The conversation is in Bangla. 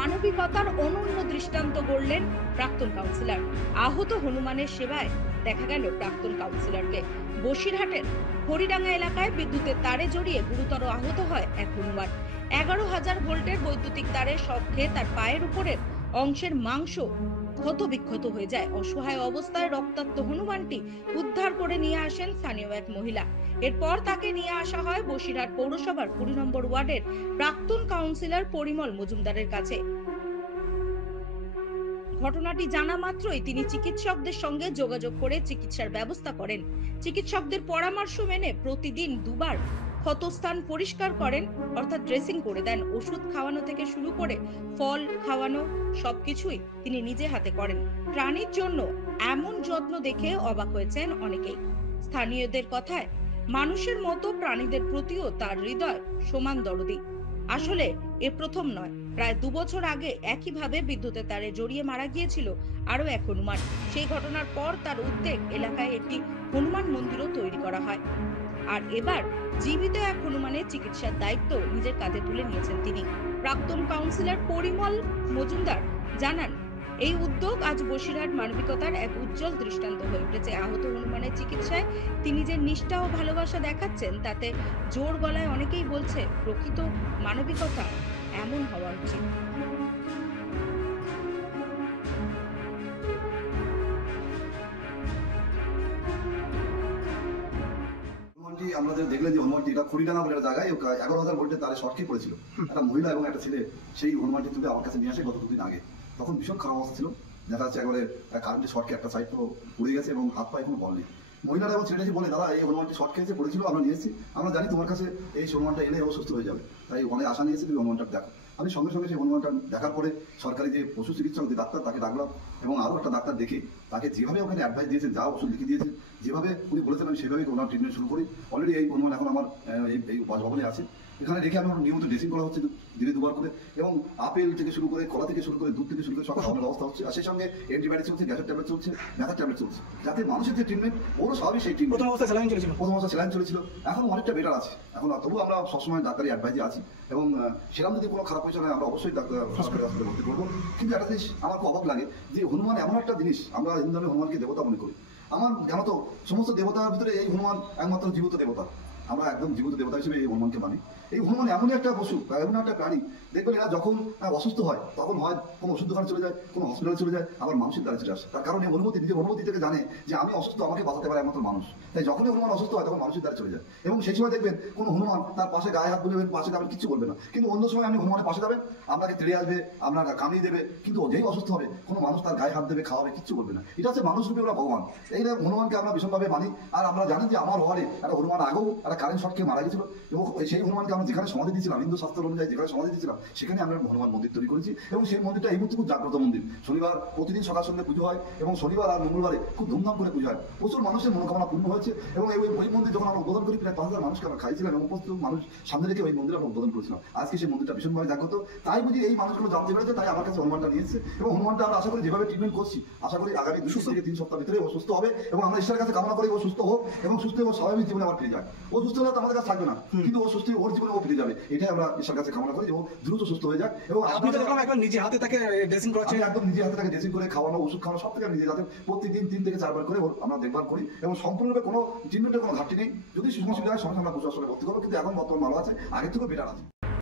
মানবিকতার অনন্য দৃষ্টান্ত গড়লেন প্রাক্তন কাউন্সিলর। আহত হনুমানের সেবায় দেখা গেল প্রাক্তন কাউন্সিলরকে। বসিরহাটের হরিডাঙ্গা এলাকায় বিদ্যুতের তারে জড়িয়ে গুরুতর আহত হয় এক হনুমান। 11,000 ভোল্টের বৈদ্যুতিক তারে শক খেয়ে তার পায়ের উপরের অংশের মাংস ক্ষতবিক্ষত হয়ে যায়। অসহায় অবস্থায় রক্তাক্ত হনুমানটি উদ্ধার করে নিয়ে আসেন স্থানীয় এক মহিলা। এরপর তাকে নিয়ে আসা হয় বসিরহাট পৌরসভার 20 নম্বর ওয়ার্ডের প্রাক্তন কাউন্সিলর পরিমল মজুমদারের কাছে। ঘটনাটি জানা মাত্রই তিনি চিকিৎসকদের সঙ্গে যোগাযোগ করে চিকিৎসার ব্যবস্থা করেন। চিকিৎসকদের পরামর্শ মেনে প্রতিদিন দুবার ক্ষতস্থান পরিষ্কার করেন, অর্থাৎ ড্রেসিং করে দেন। ওষুধ খাওয়ানো থেকে শুরু করে ফল খাওয়ানো সবকিছুই তিনি নিজে হাতে করেন। প্রাণীর জন্য এমন যত্ন দেখে অবাক হয়েছেন অনেকেই। স্থানীয়দের কথায় মানুষের মতো প্রাণীদের প্রতিও তার হৃদয় সমান দরদি। আসলে এ প্রথম নয়, প্রায় 2 বছর আগে একইভাবে বিদ্যুতের তারে জড়িয়ে মারা গিয়েছিল আরো এক হনুমান। সেই ঘটনার পর তার উদ্যোগ এলাকায় একটি হনুমান মন্দিরও তৈরি করা হয়। আর এবার জীবিত এক হনুমানের চিকিৎসার দায়িত্ব নিজের কাঁধে তুলে নিয়েছেন তিনি। প্রাক্তন কাউন্সিলর পরিমল মজুমদার জানান, এই উদ্যোগ আজ বসিরহাট মানবিকতার এক উজ্জ্বল দৃষ্টান্ত হয়ে উঠেছে। আহত হনুমানের চিকিৎসায় তিনি যে নিষ্ঠা ও ভালোবাসা দেখাচ্ছেন, তাতে জোর গলায় অনেকেই বলছে প্রকৃত মানবিকতা এমন হওয়া উচিত। আমাদের দেখলেন যে হনুমানটি এটা খড়িডাঙ্গা বলে একটা জায়গায় 11,000 ভোল্টের তারে শর্ট খেয়ে পড়েছিল। একটা মহিলা এবং একটা ছেলে সেই হনুমানটি তুলে আমার কাছে নিয়ে আসে গত 2 দিন আগে। তখন ভীষণ খারাপ অবস্থা ছিল, দেখা যাচ্ছে একবারে কারেন্টের শর্টকে একটা সাইড তো পড়ে গেছে এবং হাত পায়ে কোনো বল নেই। মহিলারা এবং ছেলেটি বলে, দাদা এই হনুমানটি শর্ট খেয়েছে পড়েছিল, আমরা নিয়ে এসেছি, আমরা জানি তোমার কাছে এই হনুমানটা এলে ও সুস্থ হয়ে যাবে, তাই অনেক আশা নিয়েছি তুমি হনুমানটা দেখো। আমি সঙ্গে সঙ্গে সেই হনুমানটা দেখার পরে সরকারি যে পশু চিকিৎসক যে ডাক্তার তাকে ডাকলাম এবং আরও একটা ডাক্তার দেখে তাকে যেভাবে ওখানে অ্যাডভাইস দিয়েছেন, যা ওষুধ লিখে দিয়েছেন, যেভাবে উনি বলেছেন আমি সেভাবেই ওনার ট্রিটমেন্ট শুরু করি। অলরেডি এই হনুমান এখন আমার এই বাসভবনে আছে। এখানে রেখে আমার নিয়মিত ড্রেসিং করা হচ্ছে দিনে 2বার করে, এবং আপেল থেকে শুরু করে কলা থেকে শুরু করে দুধ থেকে শুরু করে সব খাওয়ানোর ব্যবস্থা হচ্ছে। আর সেই সঙ্গে অ্যান্টিবায়োটিক চলছে, গ্যাসের ট্যাবলেট চলছে, ব্যথার ট্যাবলেট চলছে, যাতে মানুষের যে ট্রিটমেন্ট ওরও স্বাভাবিক সেই ট্রিটমেন্ট। প্রথম অবস্থা স্যালাইন চলেছিল, এখন অনেকটা বেটার আছে। এখন তবু আমরা সবসময় ডাক্তারি অ্যাডভাইজে আছি এবং সেরকম যদি কোনো খারাপ পয়সা হয় আমরা অবশ্যই ডাক্তার হাসপাতালে ভর্তি করবো। কিন্তু একটা জিনিস আমার খুব অবাক লাগে যে হনুমান এমন একটা জিনিস, আমরা হিন্দু ধর্মে হনুমানকে দেবতা মনে করি। আমার জানো তো সমস্ত দেবতার ভিতরে এই হনুমান একমাত্র জীবিত দেবতা। আমরা একদম জীবিত দেবতা হিসেবে এই হনুমানকে মানি। এই হনুমান এমনই একটা পশু, এমন একটা প্রাণী, দেখবেন এরা যখন অসুস্থ হয় তখন হয় কোনো ওষুধ দোকানে চলে যায়, কোনো হসপিটালে চলে যায়, আবার মানুষের দ্বারা চলে আসে। তার কারণ এই অনুভূতি, নিজের অনুভূতি থেকে জানে যে আমি অসুস্থ, আমাকে বাঁচাতে পারে একমাত্র মানুষ। তাই যখনই হনুমান অসুস্থ হয় তখন মানুষের দ্বারা চলে যায়। এবং সেই সময় দেখবেন কোনো হনুমান তার পাশে গায়ে হাত বুলাবেন, পাশে যাবেন, কিছু বলবে না। কিন্তু অন্য সময় আপনি হনুমানের পাশে যাবেন, আপনাকে তেড়ে আসবে, আপনার কামিয়ে দেবে, কিন্তু যেই অসুস্থ হবে কোনো মানুষ তার গায়ে হাত দেবে, খাওয়াবে, কিচ্ছু বলবে না। এটা হচ্ছে মানুষ রূপে ওরা ভগবান। এই হনুমানকে আমরা ভীষণভাবে মানি। আর আমরা জানি যে আমার ওয়ার্ডে একটা হনুমান আগেও একটা কারেন্ট শর্ট খেয়ে মারা গেছিল, এবং সেই হনুমানকে আমরা যেখানে সমাধি দিয়েছিলাম, হিন্দু শাস্ত্র অনুযায়ী যেখানে সমাধি দিয়েছিলাম, সেখানে আমরা হনুমান মন্দির তৈরি করেছি। এবং সেই মন্দিরটা এই মুহূর্তে খুব জাগ্রত মন্দির। শনিবার প্রতিদিন সকাল সন্ধ্যে পুজো হয়, এবং শনিবার আর মঙ্গলবারে খুব ধুমধাম করে পুজো হয়। প্রচুর মানুষের মনোকামনা পূর্ণ হয়েছে। এবং ওই মন্দির যখন আমরা উদ্বোধন করি, প্রায় 5,000 মানুষকে আমরা খাইছিলাম এবং প্রচুর মানুষ সামনে রেখে ওই মন্দির আমরা উদ্বোধন করেছিলাম। আজকে সেই মন্দিরটা ভীষণভাবে জাগ্রত। তাই বুঝি এই মানুষগুলো জানতে পেরেছে, তাই আমার কাছে হনুমানটা নিয়েছে। এবং হনুমানটা আমরা আশা করি যেভাবে ট্রিটমেন্ট করছি, আশা করি আগামী 2 থেকে 3 সপ্তাহ ভিতরে ও সুস্থ হবে। এবং আমরা ঈশ্বরের কাছে কামনা করি ও সুস্থ হোক, এবং সুস্থ ও স্বাভাবিক জীবনে আবার ফিরে যায়। ও সুস্থ হলে তো আমাদের কাছে থাকবে না, কিন্তু ও সুস্থ ওর জীবনে ও ফিরে যাবে। এটাই আমরা ঈশ্বরের কাছে কামনা করি, ও দ্রুত সুস্থ হয়ে যাক। এবং আপনি দেখলাম একবার নিজে হাতে তাকে ড্রেসিং করাচ্ছেন, একদম নিজে হাতে তাকে ড্রেসিং করে খাওয়ানো, ওষুধ খাওয়ানো, সব থেকে নিজে হাতে প্রতিদিন 3 থেকে 4 বার করে আমরা দেখভাল করি। এবং সম্পূর্ণভাবে কোনো ট্রিটমেন্টের কোনো ঘাটতি নেই। যদি সমস্যা হয় সঙ্গে আমরা পশু হাসপাতালে ভর্তি করবো, কিন্তু এখন বর্তমান ভালো আছে, আগের থেকেও বেটার আছে।